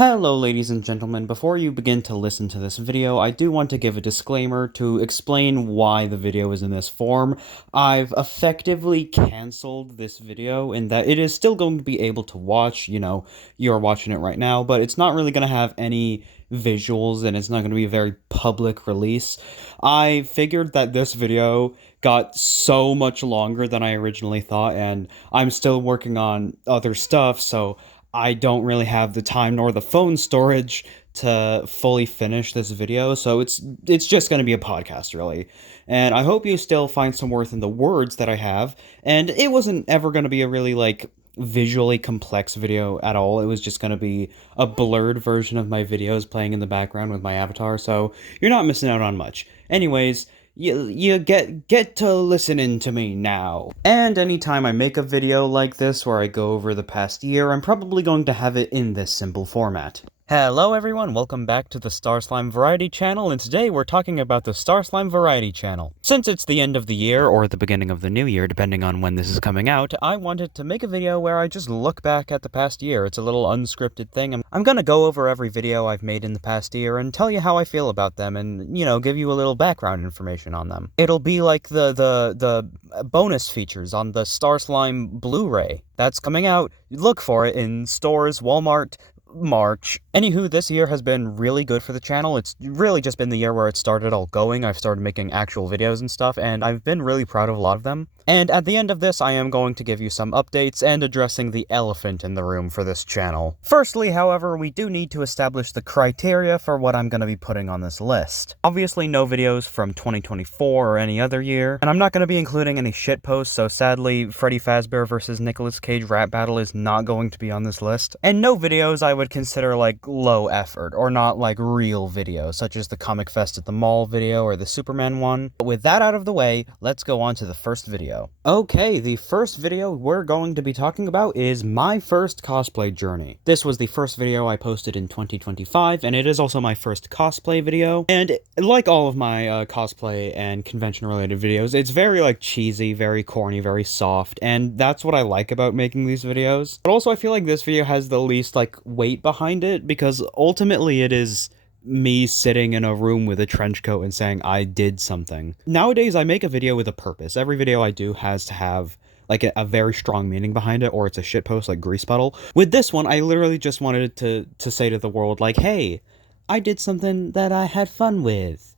Hello ladies and gentlemen, before you begin to listen to this video, I do want to give a disclaimer to explain why the video is in this form. I've effectively cancelled this video in that it is still going to be able to watch, you're watching it right now, but it's not really going to have any visuals and it's not going to be a very public release. I figured that this video got so much longer than I originally thought, and I'm still working on other stuff, so I don't really have the time nor the phone storage to fully finish this video, so it's just going to be a podcast, really. And I hope you still find some worth in the words that I have, and it wasn't ever going to be a really, visually complex video at all. It was just going to be a blurred version of my videos playing in the background with my avatar, so you're not missing out on much. Anyways, you get to listening to me now. And anytime I make a video like this where I go over the past year, I'm probably going to have it in this simple format. Hello everyone, welcome back to the Starslime Variety Channel, and today we're talking about the Starslime Variety Channel. Since it's the end of the year, or the beginning of the new year, depending on when this is coming out, I wanted to make a video where I just look back at the past year. It's a little unscripted thing. I'm gonna go over every video I've made in the past year and tell you how I feel about them and, give you a little background information on them. It'll be like the bonus features on the Starslime Blu-ray. That's coming out. Look for it in stores, Walmart, March. Anywho, this year has been really good for the channel. It's really just been the year where it started all going. I've started making actual videos and stuff, and I've been really proud of a lot of them. And at the end of this, I am going to give you some updates and addressing the elephant in the room for this channel. Firstly, however, we do need to establish the criteria for what I'm going to be putting on this list. Obviously, no videos from 2024 or any other year, and I'm not going to be including any shitposts, so sadly, Freddy Fazbear vs. Nicolas Cage rap battle is not going to be on this list. And no videos I would consider, low effort, or not, real videos, such as the Comic Fest at the Mall video or the Superman one. But with that out of the way, let's go on to the first video. Okay, the first video we're going to be talking about is my first cosplay journey. This was the first video I posted in 2025, and it is also my first cosplay video. And like all of my cosplay and convention-related videos, it's very, cheesy, very corny, very soft, and that's what I like about making these videos. But also, I feel like this video has the least, weight behind it, because ultimately it is me sitting in a room with a trench coat and saying I did something. Nowadays, I make a video with a purpose. Every video I do has to have a very strong meaning behind it, or it's a shitpost like Grease Puddle. With this one, I literally just wanted to say to the world, hey, I did something that I had fun with.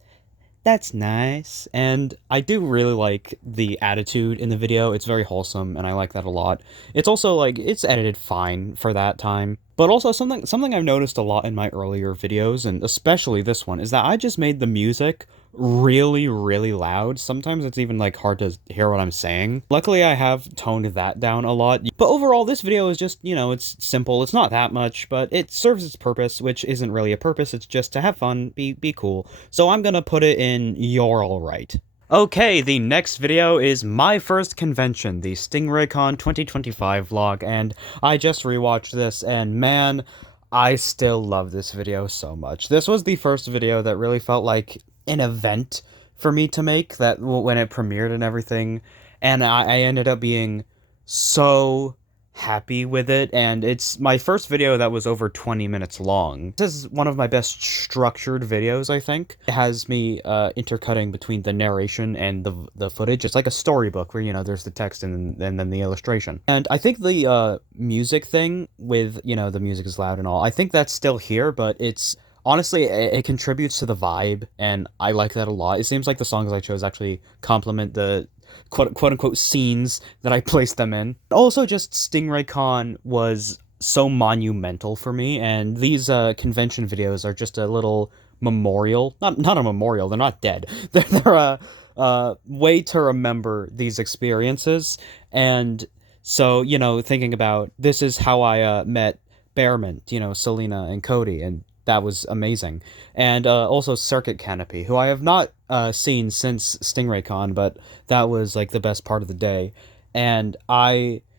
That's nice. And I do really like the attitude in the video. It's very wholesome, and I like that a lot. It's also, it's edited fine for that time. But also, something I've noticed a lot in my earlier videos, and especially this one, is that I just made the music really, really loud. Sometimes it's even, hard to hear what I'm saying. Luckily, I have toned that down a lot. But overall, this video is just, it's simple. It's not that much, but it serves its purpose, which isn't really a purpose. It's just to have fun, be cool. So I'm gonna put it in You're Alright. Okay, the next video is my first convention, the StingrayCon 2025 vlog, and I just rewatched this, and man, I still love this video so much. This was the first video that really felt like an event for me to make, that when it premiered and everything, and I ended up being so happy with it, and it's my first video that was over 20 minutes long. This is one of my best structured videos, I think. It has me intercutting between the narration and the footage. It's like a storybook where, there's the text and then the illustration. And I think the music thing with, the music is loud and all, I think that's still here, but it's honestly, it contributes to the vibe, and I like that a lot. It seems like the songs I chose actually complement the quote-unquote scenes that I placed them in. Also, just StingrayCon was so monumental for me, and these convention videos are just a little memorial. Not a memorial, they're not dead. They're a way to remember these experiences, and so, thinking about, this is how I met Bearmint, Selena and Cody, and that was amazing. And also Circuit Canopy, who I have not seen since StingrayCon, but that was the best part of the day. And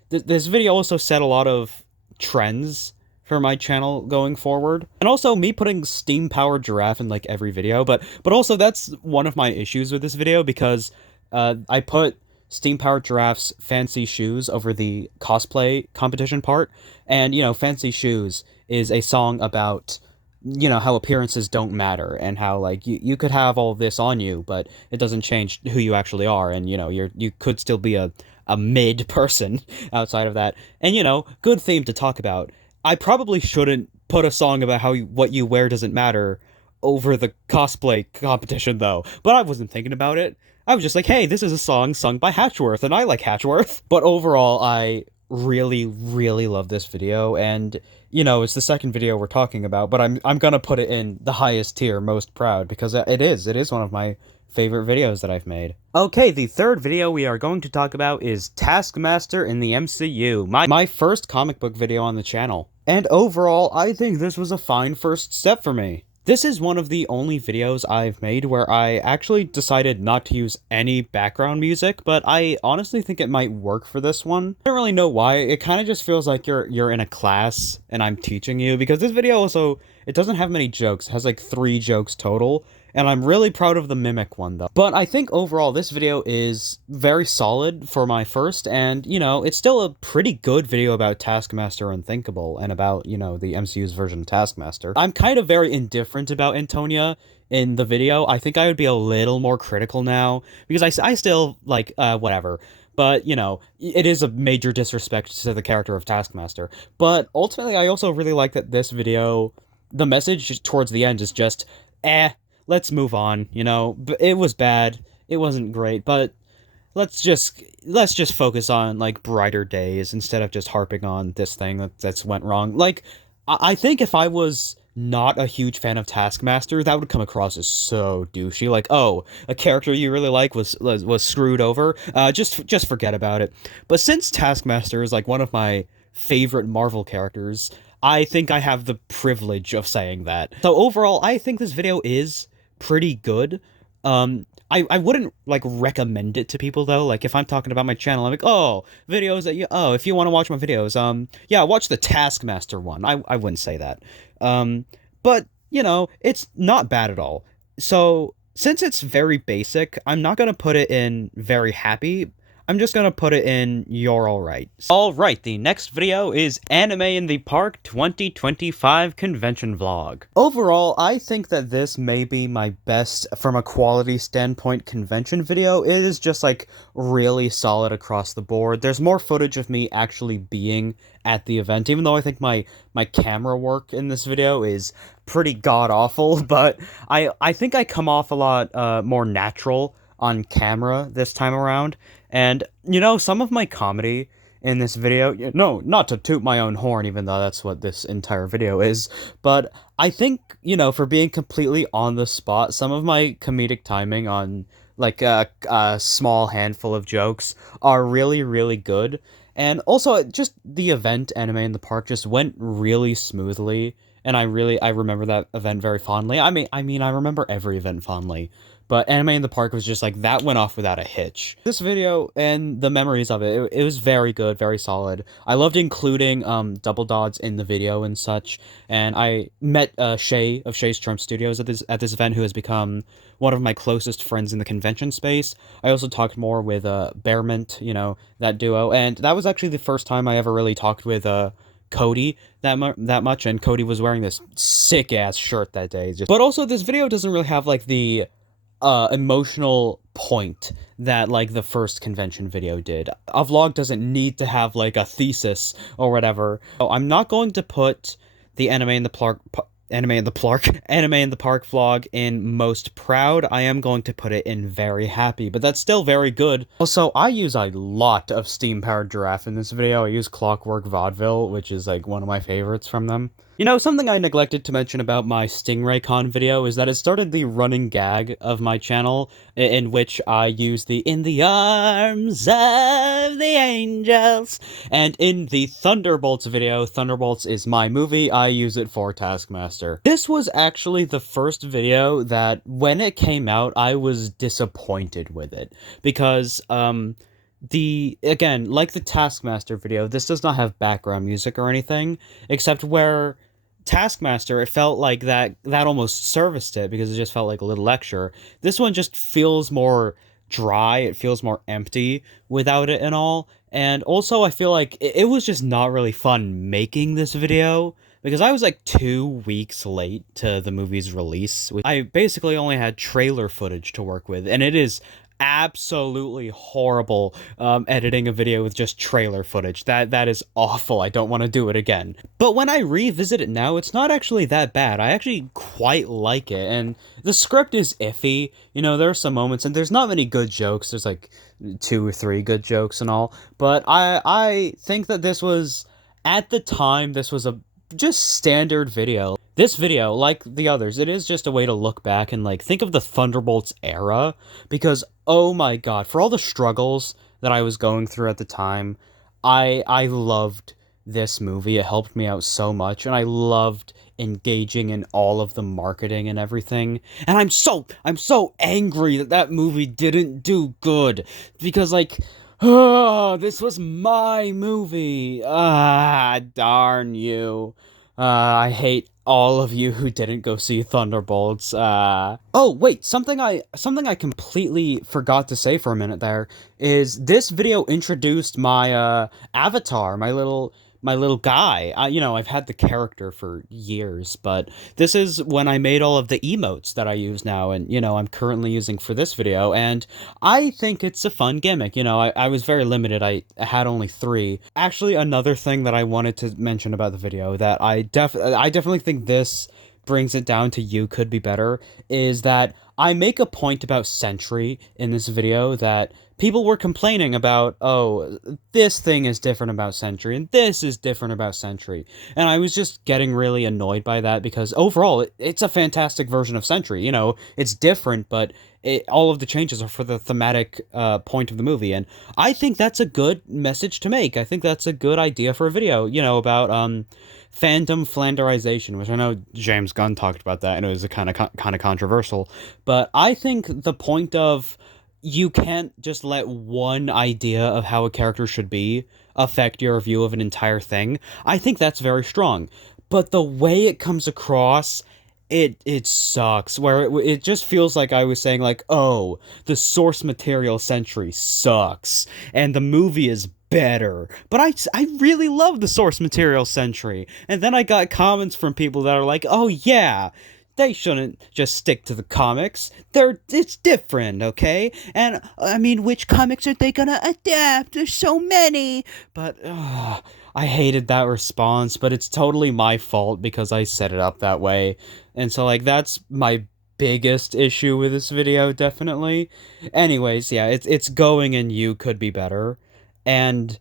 this video also set a lot of trends for my channel going forward. And also me putting steam-powered giraffe in every video, but also that's one of my issues with this video, because I put steam-powered giraffe's fancy shoes over the cosplay competition part, and fancy shoes is a song about, you know, how appearances don't matter and how, like, you could have all this on you, but it doesn't change who you actually are, and, you know, you could still be a mid person outside of that. And, you know, good theme to talk about. I probably shouldn't put a song about how what you wear doesn't matter over the cosplay competition, though. But I wasn't thinking about it. I was just like, hey, this is a song sung by Hatchworth, and I like Hatchworth. But overall, I really, really love this video, and, you know, it's the second video we're talking about, but I'm gonna put it in the highest tier, most proud, because it is one of my favorite videos that I've made. Okay, the third video we are going to talk about is Taskmaster in the MCU, my first comic book video on the channel. And overall, I think this was a fine first step for me. This is one of the only videos I've made where I actually decided not to use any background music, but I honestly think it might work for this one. I don't really know why. It kind of just feels like you're in a class and I'm teaching you, because this video also, it doesn't have many jokes. It has like 3 jokes total, and I'm really proud of the Mimic one, though. But I think overall this video is very solid for my first, and, you know, it's still a pretty good video about Taskmaster Unthinkable, and about, you know, the MCU's version of Taskmaster. I'm kind of very indifferent about Antonia in the video. I think I would be a little more critical now, because I still, like, whatever. But, you know, it is a major disrespect to the character of Taskmaster. But ultimately, I also really like that this video, the message towards the end is just, let's move on, you know. It was bad, it wasn't great, but let's just focus on, like, brighter days instead of just harping on this thing that's went wrong. Like, I think if I was not a huge fan of Taskmaster, that would come across as so douchey. Like, oh, a character you really like was screwed over. Just forget about it. But since Taskmaster is, like, one of my favorite Marvel characters, I think I have the privilege of saying that. So overall, I think this video is pretty good. I wouldn't, like, recommend it to people, though. Like, if I'm talking about my channel, I'm like, oh, videos that if you want to watch my videos, yeah, watch the Taskmaster one. I wouldn't say that. But, you know, it's not bad at all. So, since it's very basic, I'm not gonna put it in very happy. I'm just gonna put it in you're alright. Alright, the next video is Anime in the Park 2025 convention vlog. Overall, I think that this may be my best, from a quality standpoint, convention video. It is just, like, really solid across the board. There's more footage of me actually being at the event, even though I think my camera work in this video is pretty god-awful, but I think I come off a lot more natural on camera this time around. And, you know, some of my comedy in this video, no, not to toot my own horn, even though that's what this entire video is, but I think, you know, for being completely on the spot, some of my comedic timing on, like, a small handful of jokes are really, really good. And also, just the event, Anime in the Park, just went really smoothly, and I remember that event very fondly. I mean, I remember every event fondly, but Anime in the Park was just like, that went off without a hitch. This video and the memories of it was very good, very solid. I loved including Double Dots in the video and such, and I met Shay of Shay's Trump Studios at this event, who has become one of my closest friends in the convention space. I also talked more with Bearmint, you know, that duo, and that was actually the first time I ever really talked with Cody that much, and Cody was wearing this sick-ass shirt that day. But also, this video doesn't really have, like, the emotional point that, like, the first convention video did. A vlog doesn't need to have, like, a thesis or whatever. So I'm not going to put the Anime in the Park vlog in most proud. I am going to put it in very happy, but that's still very good. Also, I use a lot of steam-powered giraffe in this video. I use Clockwork Vaudeville, which is, like, one of my favorites from them. You know, something I neglected to mention about my Stingray Con video is that it started the running gag of my channel, in which I use the "In the Arms of the Angels," and in the Thunderbolts video, Thunderbolts is my movie, I use it for Taskmaster. This was actually the first video that, when it came out, I was disappointed with it, because, again, like the Taskmaster video, this does not have background music or anything, except where Taskmaster, it felt like that almost serviced it, because it just felt like a little lecture. This one just feels more dry, it feels more empty without it and all, and also I feel like it was just not really fun making this video, because I was like 2 weeks late to the movie's release. I basically only had trailer footage to work with, and it is absolutely horrible editing a video with just trailer footage. That is awful. I don't want to do it again. But when I revisit it now, it's not actually that bad. I actually quite like it, and the script is iffy. You know, there are some moments, and there's not many good jokes. There's like 2 or 3 good jokes and all. But I think that this was, at the time, this was a just standard video. This video, like the others, it is just a way to look back and like think of the Thunderbolts era, because oh my god, for all the struggles that I was going through at the time, I loved this movie. It helped me out so much, and I loved engaging in all of the marketing and everything. And I'm so angry that that movie didn't do good, because like, oh, this was my movie. Ah, darn you. I hate all of you who didn't go see Thunderbolts. Oh wait, something I completely forgot to say for a minute there is this video introduced my avatar, my little guy. You know, I've had the character for years, but this is when I made all of the emotes that I use now, and you know, I'm currently using for this video, and I think it's a fun gimmick. You know, I was very limited. I had only 3. Actually, another thing that I wanted to mention about the video that I definitely think this brings it down to you could be better is that I make a point about Sentry in this video that people were complaining about, oh, this thing is different about Sentry, and this is different about Sentry. And I was just getting really annoyed by that, because overall, it's a fantastic version of Sentry. You know, it's different, but all of the changes are for the thematic point of the movie. And I think that's a good message to make. I think that's a good idea for a video, you know, about fandom flanderization, which I know James Gunn talked about that, and it was a kind of controversial. But I think the point of, you can't just let one idea of how a character should be affect your view of an entire thing. I think that's very strong. But the way it comes across, it sucks. Where it just feels like I was saying, like, oh, the source material Sentry sucks, and the movie is better. But I really love the source material Sentry. And then I got comments from people that are like, oh yeah, they shouldn't just stick to the comics. It's different, okay? And, I mean, which comics are they gonna adapt? There's so many! But, I hated that response, but it's totally my fault because I set it up that way. And so, like, that's my biggest issue with this video, definitely. Anyways, yeah, it's going, and you could be better. And,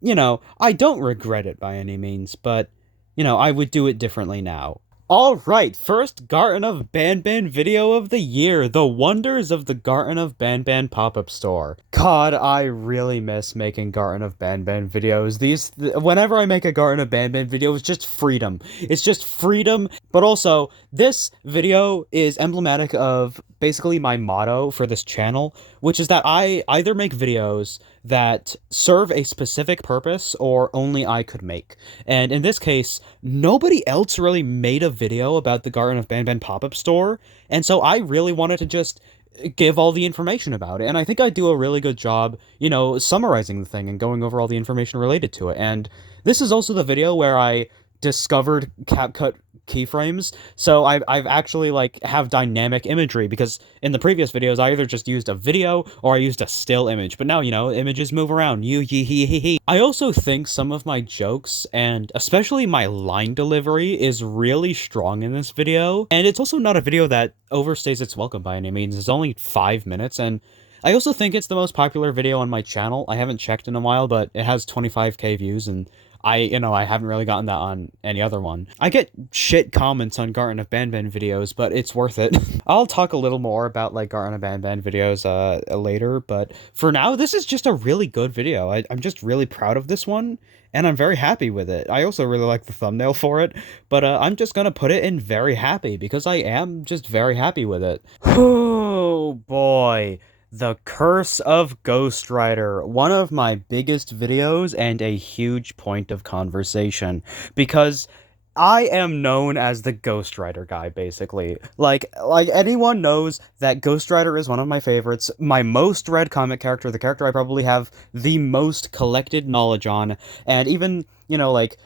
you know, I don't regret it by any means, but, you know, I would do it differently now. Alright, first Garten of Banban video of the year, The Wonders of the Garten of Banban pop-up store. God, I really miss making Garten of Banban videos. Whenever I make a Garten of Banban video, it's just freedom. It's just freedom, but also, this video is emblematic of basically my motto for this channel, which is that I either make videos that serve a specific purpose or only I could make. And in this case, nobody else really made a video about the Garten of Banban pop-up store, and so I really wanted to just give all the information about it, and I think I do a really good job, you know, summarizing the thing and going over all the information related to it. And this is also the video where I discovered CapCut keyframes, so I've actually, like, have dynamic imagery, because in the previous videos I either just used a video or I used a still image, but now, you know, images move around. I also think some of my jokes, and especially my line delivery, is really strong in this video, and it's also not a video that overstays its welcome by any means. It's only 5 minutes, and I also think it's the most popular video on my channel. I haven't checked in a while, but it has 25k views, and I haven't really gotten that on any other one. I get shit comments on Garten of Banban videos, but it's worth it. I'll talk a little more about, like, Garten of Banban videos later, but for now, this is just a really good video. I'm just really proud of this one, and I'm very happy with it. I also really like the thumbnail for it, but I'm just gonna put it in very happy, because I am just very happy with it. Oh boy. The Curse of Ghost Rider, one of my biggest videos and a huge point of conversation, because I am known as the Ghost Rider guy, basically. Like anyone knows that Ghost Rider is one of my favorites, my most read comic character, the character I probably have the most collected knowledge on, and even, you know, like,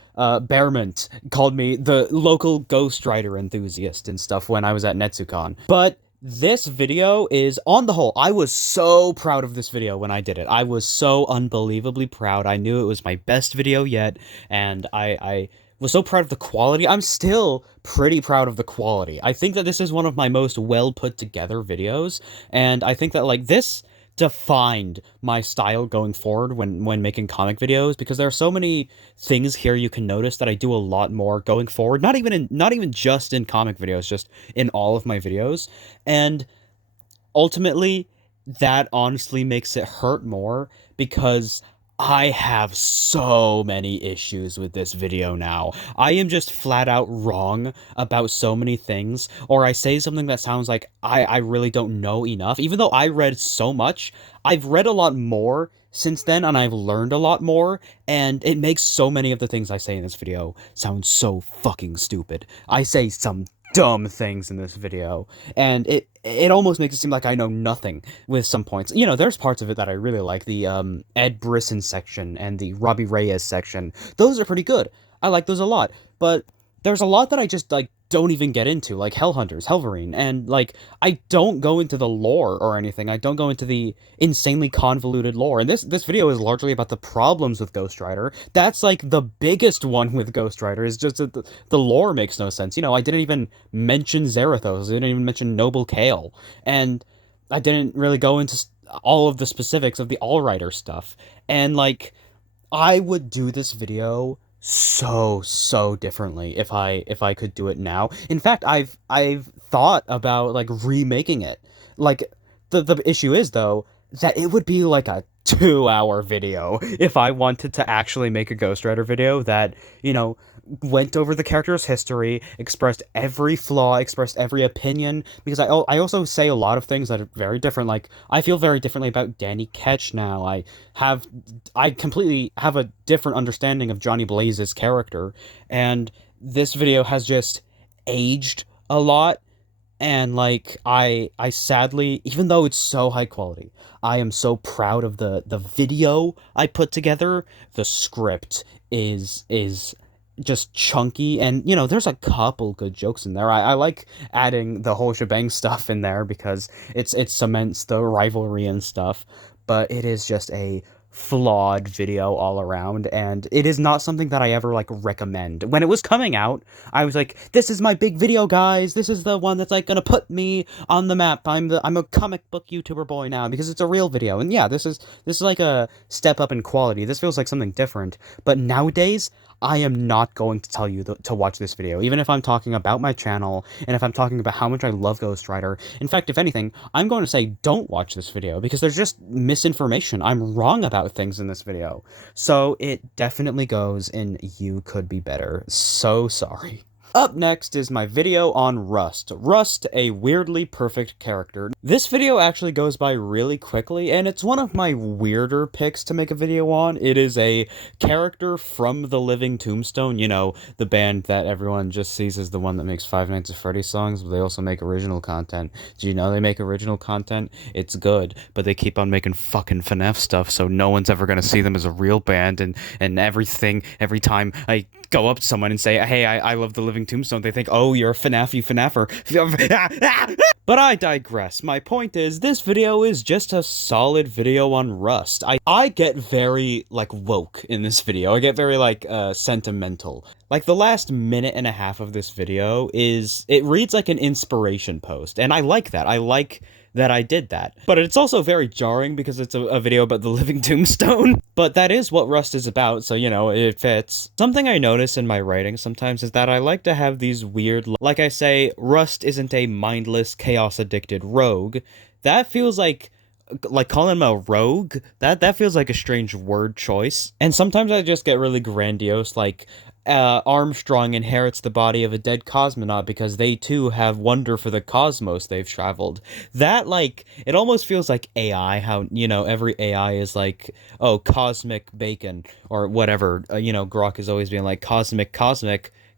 Bearment called me the local Ghost Rider enthusiast and stuff when I was at NetsuCon. But this video is, on the whole, I was so proud of this video when I did it. I was so unbelievably proud. I knew it was my best video yet, and I was so proud of the quality. I'm still pretty proud of the quality. I think that this is one of my most well put together videos, and I think that, like, this defined my style going forward when making comic videos, because there are so many things here you can notice that I do a lot more going forward, not even just in comic videos, just in all of my videos. And ultimately, that honestly makes it hurt more, because I have so many issues with this video now. I am just flat out wrong about so many things, or I say something that sounds like I really don't know enough. Even though I read so much, I've read a lot more since then, and I've learned a lot more, and it makes so many of the things I say in this video sound so fucking stupid. I say some dumb things in this video, and it almost makes it seem like I know nothing with some points. You know, there's parts of it that I really like. The Ed Brisson section and the Robbie Reyes section. Those are pretty good. I like those a lot. But there's a lot that I just, like, don't even get into, like Hellhunters, Helverine, and, like, I don't go into the lore or anything. I don't go into the insanely convoluted lore. And this video is largely about the problems with Ghost Rider. That's, like, the biggest one with Ghost Rider, is just that the lore makes no sense. You know, I didn't even mention Zarathos. I didn't even mention Noble Kale. And I didn't really go into all of the specifics of the All Rider stuff. And, like, I would do this video so differently if I could do it now. In fact, I've thought about, like, remaking it. Like, the issue is, though, that it would be like a 2-hour video if I wanted to actually make a Ghost Rider video that, you know, went over the character's history, expressed every flaw, expressed every opinion, because I also say a lot of things that are very different. Like, I feel very differently about Danny Ketch now. I completely have a different understanding of Johnny Blaze's character, and this video has just aged a lot. And, like, I sadly, even though it's so high quality, I am so proud of the video I put together. The script is just chunky, and, you know, there's a couple good jokes in there. I like adding the whole shebang stuff in there because it cements the rivalry and stuff, but it is just a flawed video all around, and it is not something that I ever, like, recommend. When it was coming out, I was like, this is my big video, guys. This is the one that's, like, gonna put me on the map. I'm a comic book YouTuber boy now, because it's a real video. And yeah, this is like a step up in quality. This feels like something different. But nowadays, I am not going to tell you to watch this video, even if I'm talking about my channel, and if I'm talking about how much I love Ghost Rider. In fact, if anything, I'm going to say don't watch this video, because there's just misinformation. I'm wrong about things in this video. So it definitely goes in You Could Be Better. So sorry. Up next is my video on Rust. Rust, a weirdly perfect character. This video actually goes by really quickly, and it's one of my weirder picks to make a video on. It is a character from the Living Tombstone, you know, the band that everyone just sees as the one that makes Five Nights at Freddy's songs, but they also make original content. Do you know they make original content? It's good, but they keep on making fucking FNAF stuff, so no one's ever gonna see them as a real band, and everything, every time I go up to someone and say, hey, I love the Living Tombstone, they think, oh, you're a FNAFer. But I digress. My point is, this video is just a solid video on Rust. I get very, like, woke in this video. I get very, like, sentimental. Like, the last minute and a half of this video it reads like an inspiration post, and I like that. I like that I did that. But it's also very jarring because it's a video about the Living Tombstone. But that is what Rust is about, so, you know, it fits. Something I notice in my writing sometimes is that I like to have these weird, like I say, Rust isn't a mindless, chaos-addicted rogue. That feels like calling him a rogue, that feels like a strange word choice. And sometimes I just get really grandiose, like, Armstrong inherits the body of a dead cosmonaut because they too have wonder for the cosmos they've traveled. That, like, it almost feels like AI, how, you know, every AI is like, oh, cosmic bacon, or whatever, you know, Grok is always being like, cosmic.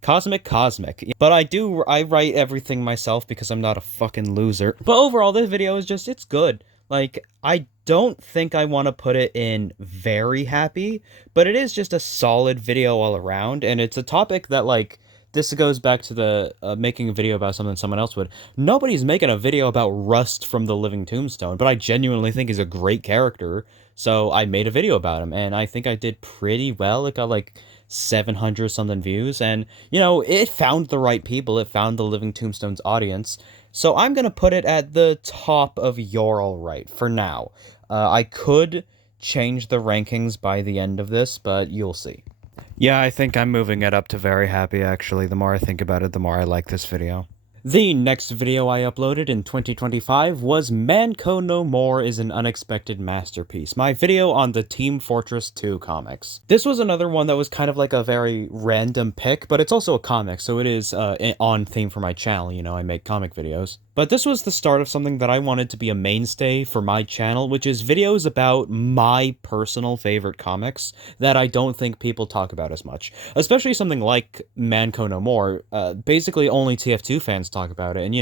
But I write everything myself because I'm not a fucking loser. But overall, this video is just, it's good. Like, I don't think I want to put it in very happy, but it is just a solid video all around, and it's a topic that, like, this goes back to the making a video about something someone else would. Nobody's making a video about Rust from the Living Tombstone, but I genuinely think he's a great character, so I made a video about him, and I think I did pretty well. It got like 700 something views, and it found the right people. It found the Living Tombstone's audience. So I'm gonna put it at the top of You're Alright for now. I could change the rankings by the end of this, but you'll see. Yeah, I think I'm moving it up to very happy, actually. The more I think about it, the more I like this video. The next video I uploaded in 2025 was Manco No More is an Unexpected Masterpiece, my video on the Team Fortress 2 comics. This was another one that was kind of like a very random pick, but it's also a comic, so it is on theme for my channel. I make comic videos. But this was the start of something that I wanted to be a mainstay for my channel, which is videos about my personal favorite comics that I don't think people talk about as much. Especially something like Manco No More. Basically, only TF2 fans talk about it, and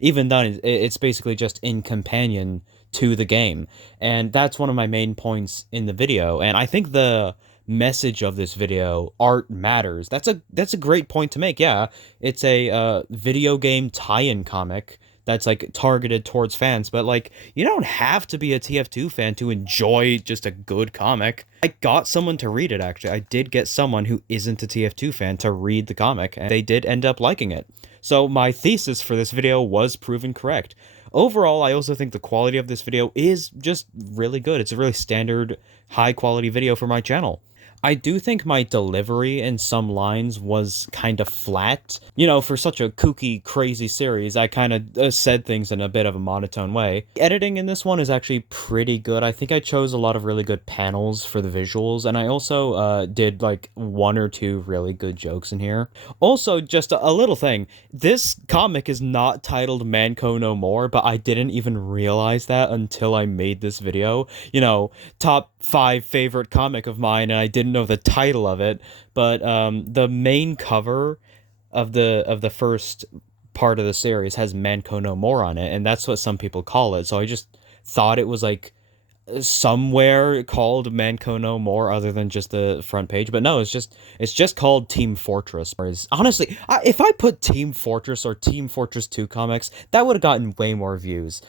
even then, it's basically just in companion to the game. And that's one of my main points in the video, and I think the message of this video, art matters, that's a great point to make. Yeah, it's a video game tie-in comic that's like targeted towards fans, but like you don't have to be a TF2 fan to enjoy just a good comic. I got someone to read it, actually. I did get someone who isn't a TF2 fan to read the comic, and they did end up liking it. So my thesis for this video was proven correct. Overall, I also think the quality of this video is just really good. It's a really standard, high-quality video for my channel. I do think my delivery in some lines was kind of flat. For such a kooky, crazy series, I kind of said things in a bit of a monotone way. The editing in this one is actually pretty good. I think I chose a lot of really good panels for the visuals, and I also did like one or two really good jokes in here. Also, just a little thing, this comic is not titled Manco No More, but I didn't even realize that until I made this video. Top 5 favorite comic of mine, and I didn't know the title of it, but the main cover of the first part of the series has Manco No More on it, and that's what some people call it. So I just thought it was like somewhere called Manco No More other than just the front page, but no, it's just called Team Fortress. Honestly, if I put Team Fortress or Team Fortress 2 comics, that would have gotten way more views.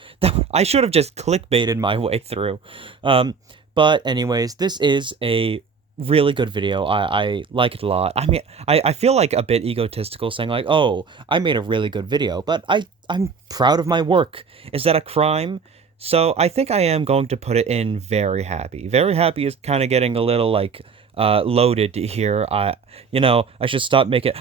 I should have just clickbaited my way through. But anyways, this is a really good video. I like it a lot. I mean, I feel like a bit egotistical saying like, oh, I made a really good video, but I'm proud of my work. Is that a crime? So I think I am going to put it in very happy. Very happy is kind of getting a little like loaded here. I should stop making.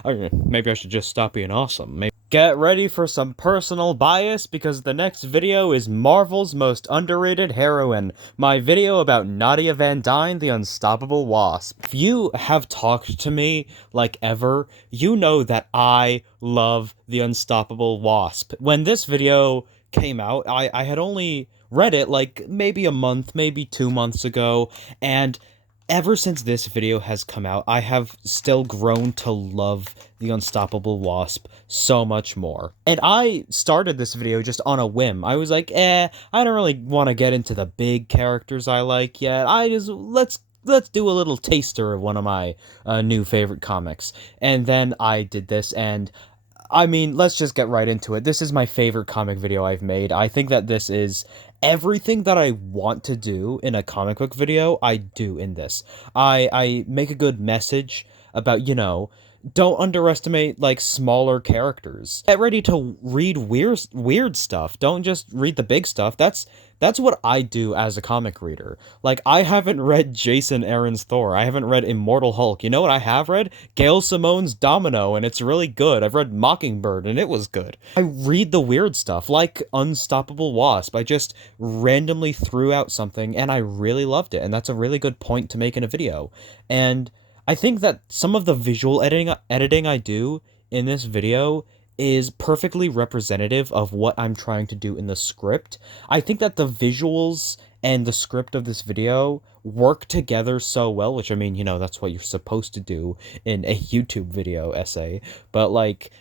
Maybe I should just stop being awesome. Maybe. Get ready for some personal bias, because the next video is Marvel's most underrated heroine, my video about Nadia Van Dyne, the Unstoppable Wasp. If you have talked to me, like ever, you know that I love the Unstoppable Wasp. When this video came out, I had only read it like maybe a month, maybe 2 months ago, and ever since this video has come out, I have still grown to love the Unstoppable Wasp so much more. And I started this video just on a whim. I was like, I don't really want to get into the big characters I like yet. Let's do a little taster of one of my new favorite comics. And then I did this, and I mean, let's just get right into it. This is my favorite comic video I've made. I think that this is everything that I want to do in a comic book video, I do in this. I make a good message about, don't underestimate, like, smaller characters. Get ready to read weird stuff. Don't just read the big stuff. That's what I do as a comic reader. Like, I haven't read Jason Aaron's Thor. I haven't read Immortal Hulk. You know what I have read? Gail Simone's Domino, and it's really good. I've read Mockingbird, and it was good. I read the weird stuff, like Unstoppable Wasp. I just randomly threw out something, and I really loved it, and that's a really good point to make in a video. And I think that some of the visual editing I do in this video is perfectly representative of what I'm trying to do in the script. I think that the visuals and the script of this video work together so well, which, I mean, that's what you're supposed to do in a YouTube video essay, but, like,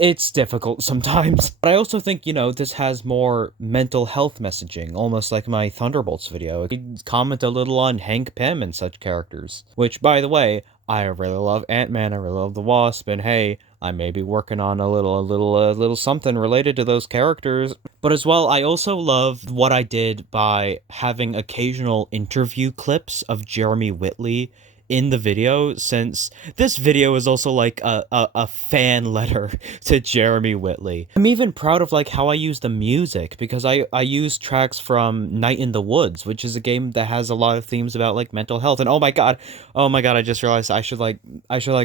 it's difficult sometimes. But I also think, you know, this has more mental health messaging, almost like my Thunderbolts video. It comment a little on Hank Pym and such characters. Which, by the way, I really love Ant-Man, I really love the Wasp, and hey, I may be working on a little something related to those characters. But as well, I also love what I did by having occasional interview clips of Jeremy Whitley in the video, since this video is also like a fan letter to Jeremy Whitley. I'm even proud of like how I use the music, because I use tracks from Night in the Woods, which is a game that has a lot of themes about like mental health. And oh my god, I just realized I should like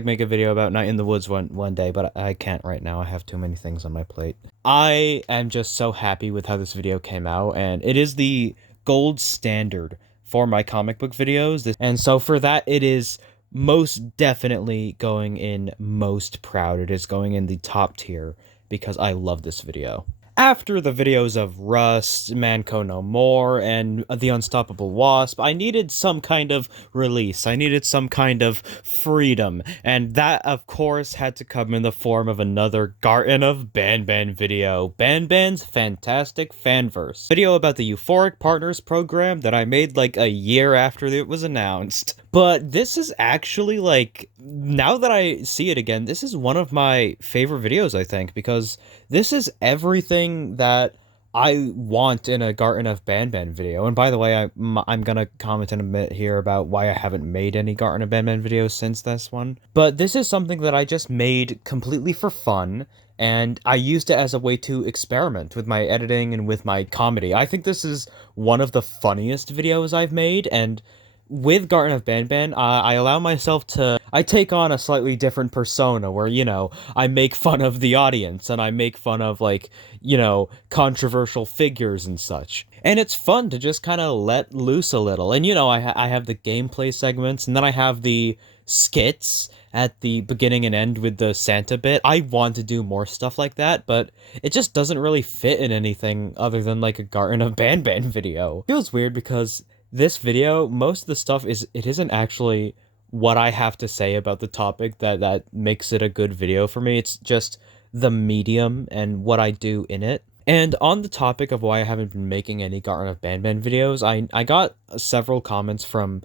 make a video about Night in the Woods one day, but I can't right now. I have too many things on my plate. I am just so happy with how this video came out, and it is the gold standard for my comic book videos. And so for that, it is most definitely going in most proud. It is going in the top tier because I love this video. After the videos of Rust, Manco No More, and The Unstoppable Wasp, I needed some kind of release. I needed some kind of freedom. And that, of course, had to come in the form of another Garten of Banban video. Banban's Fantastic Fanverse. Video about the Euphoric Partners program that I made like a year after it was announced. But this is actually like, now that I see it again, this is one of my favorite videos, I think, because this is everything that I want in a Garten of Banban video. And by the way, I'm gonna comment in a minute here about why I haven't made any Garten of Banban videos since this one. But this is something that I just made completely for fun, and I used it as a way to experiment with my editing and with my comedy. I think this is one of the funniest videos I've made, and with Garten of Banban, I allow myself to, I take on a slightly different persona where, you know, I make fun of the audience and I make fun of, like, you know, controversial figures and such. And it's fun to just kind of let loose a little. And, you know, I have the gameplay segments, and then I have the skits at the beginning and end with the Santa bit. I want to do more stuff like that, but it just doesn't really fit in anything other than, like, a Garten of Banban video. It feels weird because this video, most of the stuff it isn't actually what I have to say about the topic that makes it a good video for me. It's just the medium and what I do in it. And on the topic of why I haven't been making any Garten of Banban videos, I got several comments from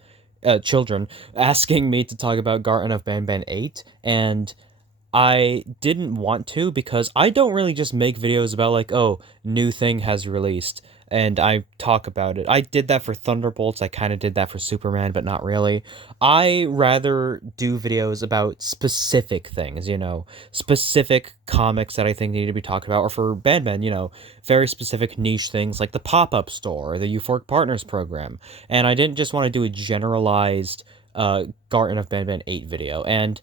children asking me to talk about Garten of Banban 8, and I didn't want to because I don't really just make videos about like, oh, new thing has released, and I talk about it. I did that for Thunderbolts, I kind of did that for Superman, but not really. I rather do videos about specific things, you know, specific comics that I think need to be talked about, or for Banban, you know, very specific niche things like the pop-up store or the Euphoric Partners program. And I didn't just want to do a generalized Garten of Banban 8 video. And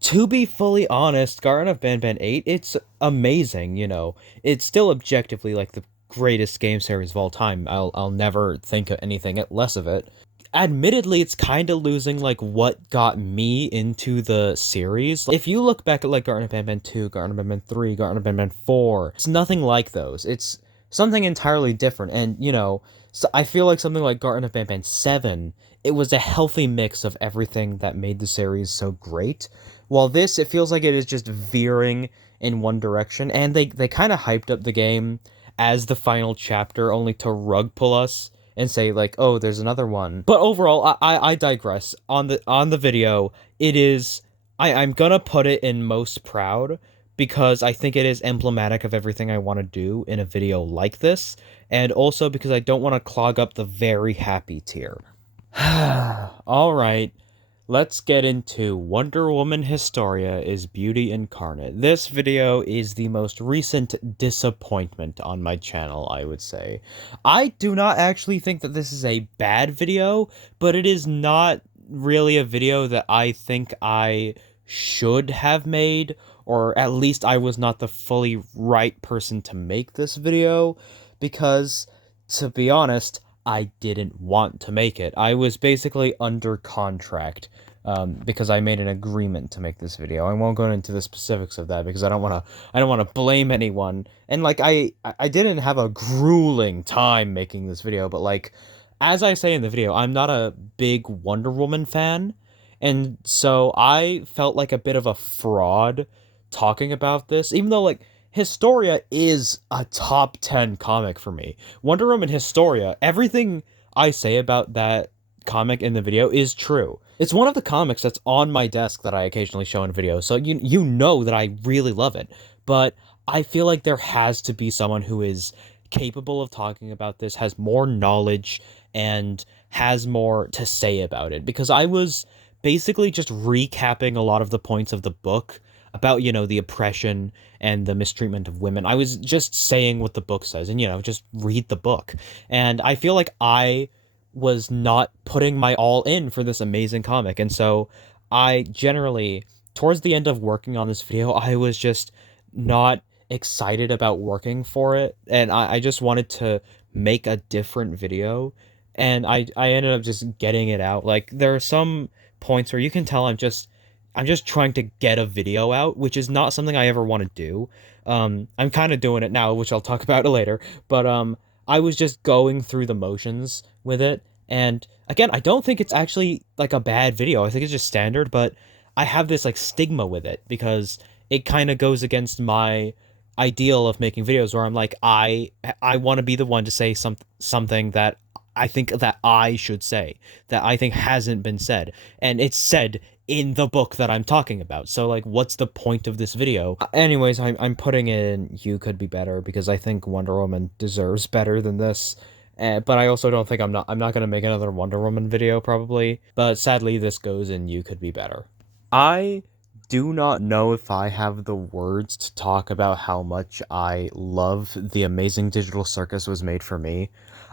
to be fully honest, Garten of Banban 8, it's amazing, you know. It's still objectively like the greatest game series of all time. I'll never think of anything less of it. Admittedly, it's kind of losing like what got me into the series. If you look back at like Garten of Banban 2, Garten of Banban 3, Garten of Banban 4, it's nothing like those. It's something entirely different. And, you know, so I feel like something like Garten of Banban 7, it was a healthy mix of everything that made the series so great. While this, it feels like it is just veering in one direction, and they kind of hyped up the game as the final chapter, only to rug pull us and say like, oh, there's another one. But overall, I digress. On the video, it is, I'm gonna put it in most proud, because I think it is emblematic of everything I want to do in a video like this, and also because I don't want to clog up the very happy tier. Alright, let's get into Wonder Woman Historia is Beauty Incarnate. This video is the most recent disappointment on my channel, I would say. I do not actually think that this is a bad video, but it is not really a video that I think I should have made, or at least I was not the fully right person to make this video, because, to be honest, I didn't want to make it. I was basically under contract, because I made an agreement to make this video. I won't go into the specifics of that because I don't want to blame anyone. And like I didn't have a grueling time making this video, but like as I say in the video, I'm not a big Wonder Woman fan, and so I felt like a bit of a fraud talking about this, even though, like, Historia is a top 10 comic for me. Wonder Woman Historia, everything I say about that comic in the video is true. It's one of the comics that's on my desk that I occasionally show in videos, so you know that I really love it. But I feel like there has to be someone who is capable of talking about this, has more knowledge, and has more to say about it. Because I was basically just recapping a lot of the points of the book about, the oppression and the mistreatment of women. I was just saying what the book says and, just read the book. And I feel like I was not putting my all in for this amazing comic. And so I generally, towards the end of working on this video, I was just not excited about working for it. And I just wanted to make a different video. And I ended up just getting it out. Like, there are some points where you can tell I'm just trying to get a video out, which is not something I ever want to do. I'm kind of doing it now, which I'll talk about later. But I was just going through the motions with it. And again, I don't think it's actually like a bad video. I think it's just standard, but I have this like stigma with it because it kind of goes against my ideal of making videos where I'm like, I want to be the one to say something that I think that I should say, that I think hasn't been said. And it's said in the book that I'm talking about. So, like, what's the point of this video? Anyways, I'm putting in You Could Be Better because I think Wonder Woman deserves better than this. But I also don't think I'm not gonna make another Wonder Woman video probably. But sadly, this goes in You Could Be Better. I do not know if I have the words to talk about how much I love The Amazing Digital Circus Was Made for Me.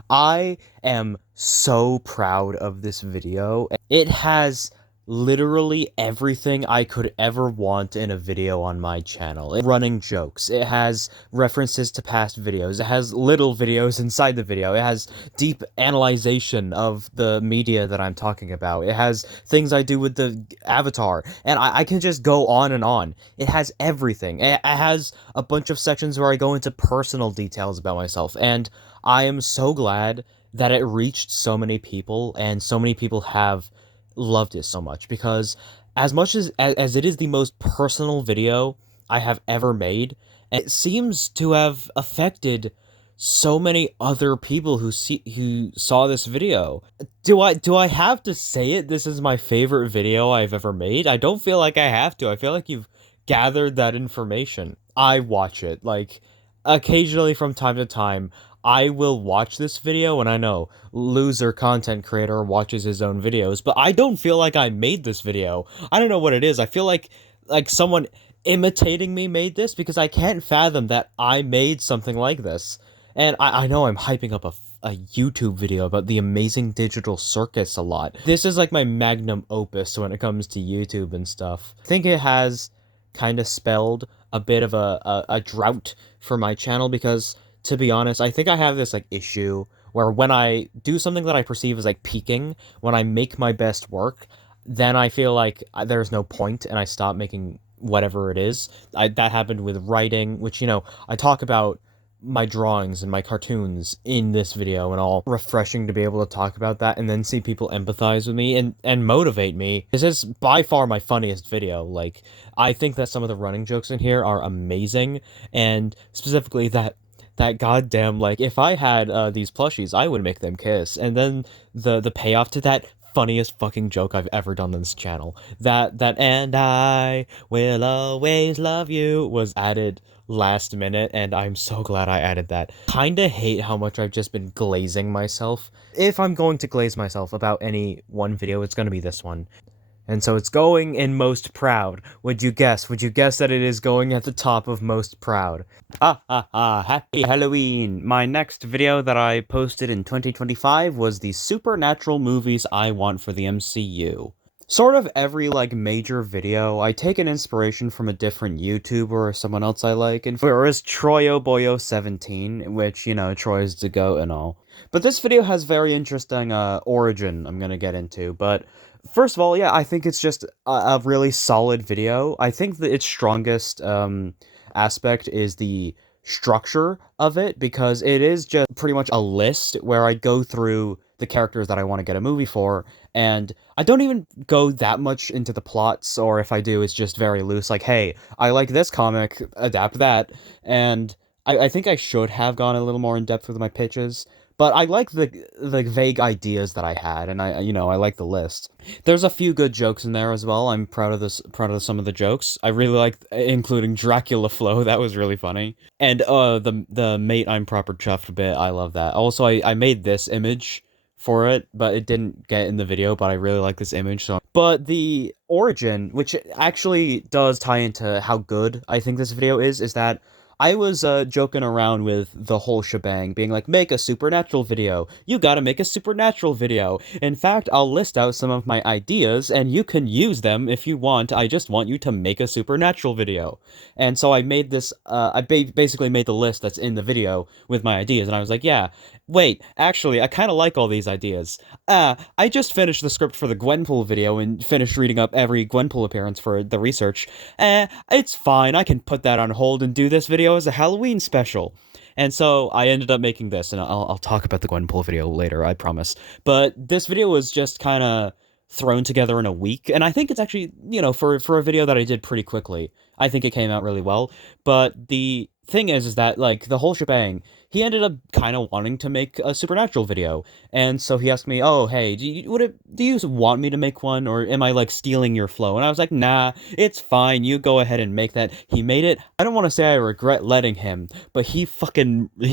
I am so proud of this video. It has literally everything I could ever want in a video on my channel. Running jokes. It has references to past videos. It has little videos inside the video. It has deep analyzation of the media that I'm talking about. It has things I do with the avatar. And I can just go on and on. It has everything. It has a bunch of sections where I go into personal details about myself. And I am so glad that it reached so many people, and so many people have loved it so much, because as much as it is the most personal video I have ever made, it seems to have affected so many other people who saw this video. Do I have to say it? This is my favorite video I've ever made. I don't feel like I have to. I feel like you've gathered that information. I watch it, like, occasionally from time to time. I will watch this video, and I know loser content creator watches his own videos, but I don't feel like I made this video. I don't know what it is. I feel like someone imitating me made this, because I can't fathom that I made something like this. And I know I'm hyping up a YouTube video about The Amazing Digital Circus a lot. This is like my magnum opus when it comes to YouTube and stuff. I think it has kind of spelled a bit of a drought for my channel, because to be honest, I think I have this like issue where when I do something that I perceive as like peaking, when I make my best work, then I feel like there's no point and I stop making whatever it is. That happened with writing, which, I talk about my drawings and my cartoons in this video and all. Refreshing to be able to talk about that and then see people empathize with me and motivate me. This is by far my funniest video. Like, I think that some of the running jokes in here are amazing, and specifically that goddamn, like, if I had these plushies, I would make them kiss. And then the payoff to that, funniest fucking joke I've ever done on this channel. That "and I will always love you" was added last minute, and I'm so glad I added that. Kinda hate how much I've just been glazing myself. If I'm going to glaze myself about any one video, it's gonna be this one. And so it's going in most proud. Would you guess? Would you guess that it is going at the top of most proud? Happy Halloween! My next video that I posted in 2025 was the supernatural movies I want for the MCU. Sort of every, like, major video, I take an inspiration from a different YouTuber or someone else I like, and there is Troyoboyo17, which, Troy's the goat and all. But this video has very interesting, origin I'm gonna get into, but first of all, yeah, I think it's just a really solid video. I think that its strongest, aspect is the structure of it, because it is just pretty much a list where I go through the characters that I want to get a movie for, and I don't even go that much into the plots, or if I do, it's just very loose, like, hey, I like this comic, adapt that, and I think I should have gone a little more in depth with my pitches, but I like the vague ideas that I had, and I like the list. There's a few good jokes in there as well. I'm proud of some of the jokes. I really like including Dracula flow. That was really funny. And the mate I'm proper chuffed bit. I love that. Also, I made this image for it, but it didn't get in the video, but I really like this image. So, but the origin, which actually does tie into how good I think this video is that I was joking around with the whole shebang, being like, make a supernatural video. You gotta make a supernatural video. In fact, I'll list out some of my ideas, and you can use them if you want. I just want you to make a supernatural video. And so I made this, basically made the list that's in the video with my ideas, and I was like, yeah, wait, actually, I kind of like all these ideas. I just finished the script for the Gwenpool video and finished reading up every Gwenpool appearance for the research. It's fine, I can put that on hold and do this video as a Halloween special. And so I ended up making this, and I'll talk about the Gwenpool video later, I promise. But this video was just kind of thrown together in a week, and I think it's actually, for a video that I did pretty quickly, I think it came out really well. But the thing is that, like, the whole shebang, he ended up kind of wanting to make a supernatural video, and so he asked me, oh, hey, do you want me to make one, or am I, like, stealing your flow? And I was like, nah, it's fine, you go ahead and make that. He made it. I don't want to say I regret letting him, but he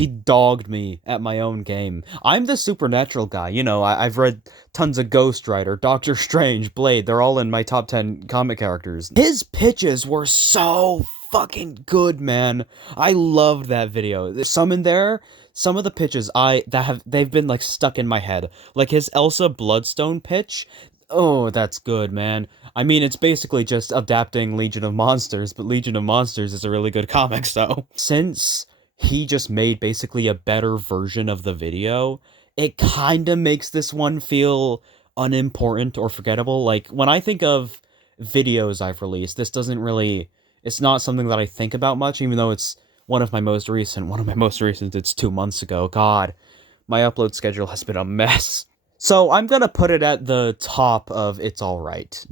dogged me at my own game. I'm the supernatural guy, I've read tons of Ghost Rider, Doctor Strange, Blade, they're all in my top 10 comic characters. His pitches were so fucking good, man. I loved that video. There's some in there, some of the pitches they've been like stuck in my head. Like his Elsa Bloodstone pitch. Oh, that's good, man. I mean, it's basically just adapting Legion of Monsters, but Legion of Monsters is a really good comic, so. Since he just made basically a better version of the video, it kind of makes this one feel unimportant or forgettable. Like, when I think of videos I've released, this doesn't really, it's not something that I think about much, even though it's one of my most recent, it's 2 months ago. God, my upload schedule has been a mess. So I'm gonna put it at the top of It's Alright.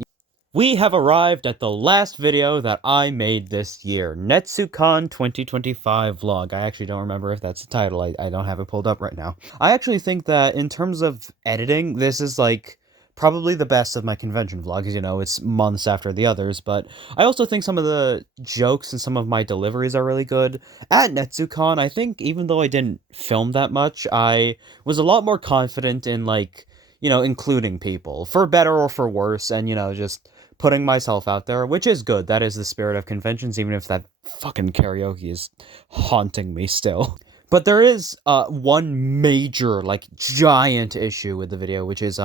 We have arrived at the last video that I made this year, NetsuCon 2025 vlog. I actually don't remember if that's the title, I don't have it pulled up right now. I actually think that in terms of editing, this is like probably the best of my convention vlogs, it's months after the others, but I also think some of the jokes and some of my deliveries are really good. At NetsuCon, I think even though I didn't film that much, I was a lot more confident in, like, including people, for better or for worse, and, just putting myself out there, which is good. That is the spirit of conventions, even if that fucking karaoke is haunting me still. But there is one major, like, giant issue with the video, which is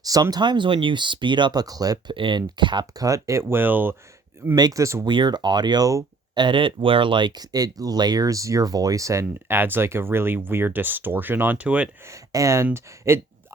sometimes when you speed up a clip in CapCut, it will make this weird audio edit where, like, it layers your voice and adds, like, a really weird distortion onto it, and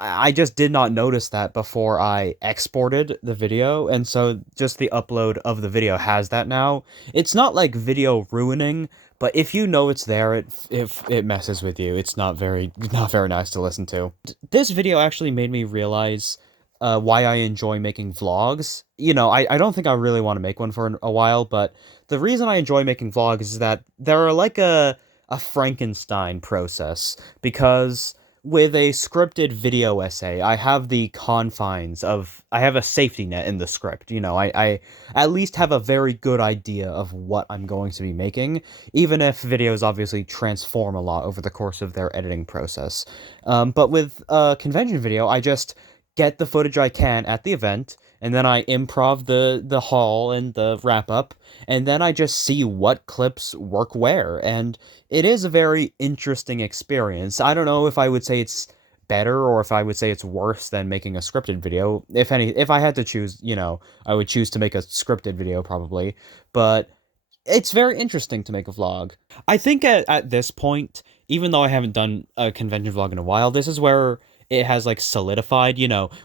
I just did not notice that before I exported the video, and so just the upload of the video has that now. It's not like video ruining, but if you know it's there, if it messes with you, it's not very nice to listen to. This video actually made me realize why I enjoy making vlogs. I don't think I really want to make one for a while, but the reason I enjoy making vlogs is that they're like a Frankenstein process, because with a scripted video essay, I have the confines of, I have a safety net in the script, I at least have a very good idea of what I'm going to be making, even if videos obviously transform a lot over the course of their editing process. But with a convention video, I just get the footage I can at the event, and then I improv the haul and the wrap-up, and then I just see what clips work where, and it is a very interesting experience. I don't know if I would say it's better or if I would say it's worse than making a scripted video. If I had to choose, I would choose to make a scripted video probably, but it's very interesting to make a vlog. I think at this point, even though I haven't done a convention vlog in a while, this is where it has like solidified,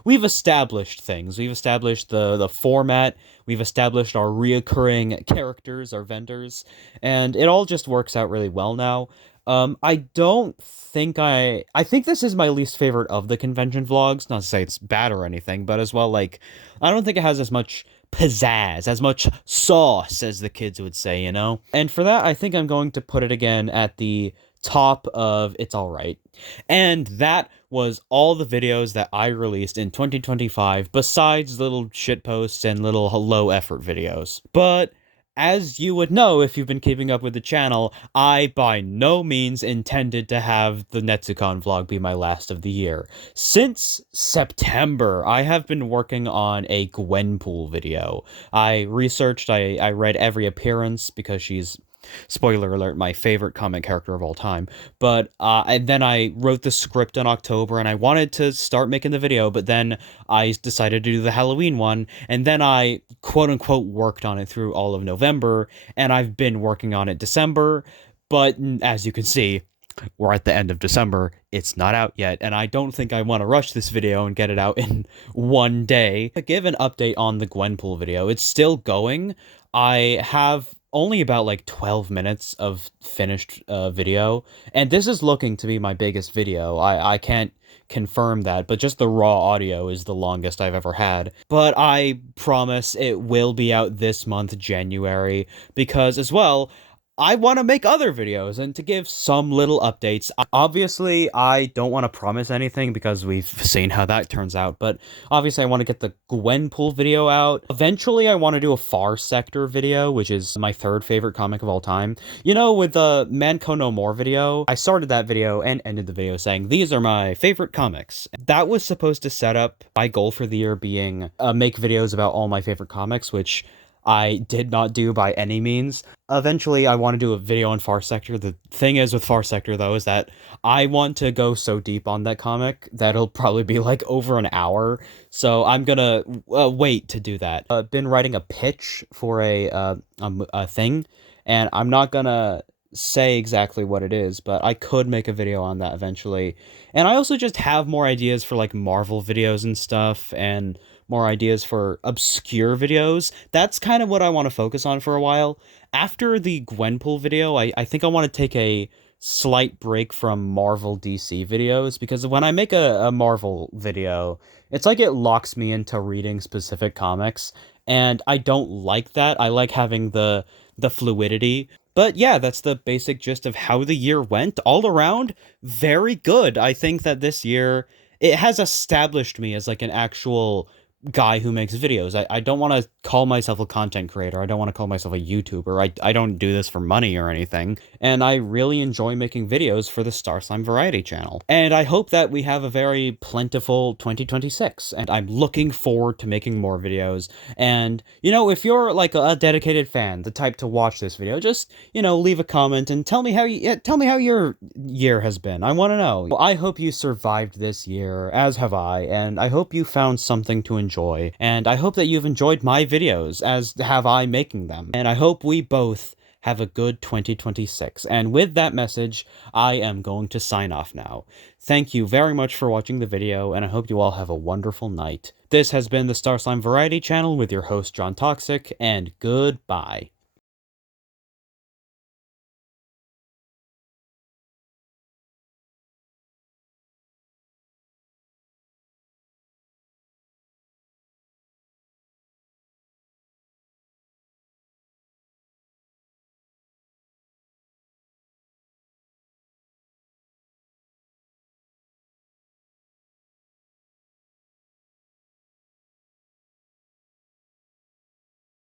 we've established things. We've established the format, we've established our reoccurring characters, our vendors, and it all just works out really well now. I don't think I think this is my least favorite of the convention vlogs. Not to say it's bad or anything, but as well, like, I don't think it has as much pizzazz, as much sauce, as the kids would say. And for that, I think I'm going to put it again at the top of It's Alright. And that was all the videos that I released in 2025, besides little shitposts and little low effort videos. But as you would know if you've been keeping up with the channel, I by no means intended to have the Netsucon vlog be my last of the year. Since September, I have been working on a Gwenpool video. I researched, I read every appearance because she's, spoiler alert, my favorite comic character of all time. But and then I wrote the script in October, and I wanted to start making the video, but then I decided to do the Halloween one, and then I quote-unquote worked on it through all of November, and I've been working on it December, but as you can see, we're at the end of December, it's not out yet, and I don't think I want to rush this video and get it out in one day. To give an update on the Gwenpool video, it's still going. I have only about like 12 minutes of finished video, and this is looking to be my biggest video. I can't confirm that, but just the raw audio is the longest I've ever had. But I promise it will be out this month, January, because as well, I want to make other videos and to give some little updates. Obviously, I don't want to promise anything because we've seen how that turns out, but obviously I want to get the Gwenpool video out. Eventually, I want to do a Far Sector video, which is my third favorite comic of all time. With the Manko no More video, I started that video and ended the video saying, these are my favorite comics. That was supposed to set up my goal for the year being make videos about all my favorite comics, which I did not do by any means. Eventually, I want to do a video on Far Sector. The thing is with Far Sector, though, is that I want to go so deep on that comic that it'll probably be like over an hour. So I'm gonna wait to do that. I've been writing a pitch for a thing, and I'm not gonna say exactly what it is, but I could make a video on that eventually. And I also just have more ideas for like Marvel videos and stuff, and more ideas for obscure videos. That's kind of what I want to focus on for a while. After the Gwenpool video, I think I want to take a slight break from Marvel DC videos, because when I make a Marvel video, it's like it locks me into reading specific comics, and I don't like that. I like having the fluidity. But yeah, that's the basic gist of how the year went. All around, very good. I think that this year, it has established me as like an actual guy who makes videos. I don't want to call myself a content creator. I don't want to call myself a YouTuber. I don't do this for money or anything. And I really enjoy making videos for the Starslime Variety channel. And I hope that we have a very plentiful 2026. And I'm looking forward to making more videos. And, if you're like a dedicated fan, the type to watch this video, just, leave a comment and tell me how your year has been. I want to know. I hope you survived this year, as have I, and I hope you found something to enjoy. And I hope that you've enjoyed my videos, as have I making them. And I hope we both have a good 2026. And with that message, I am going to sign off now. Thank you very much for watching the video, and I hope you all have a wonderful night. This has been the Starslime Variety channel with your host, John Toxic, and goodbye.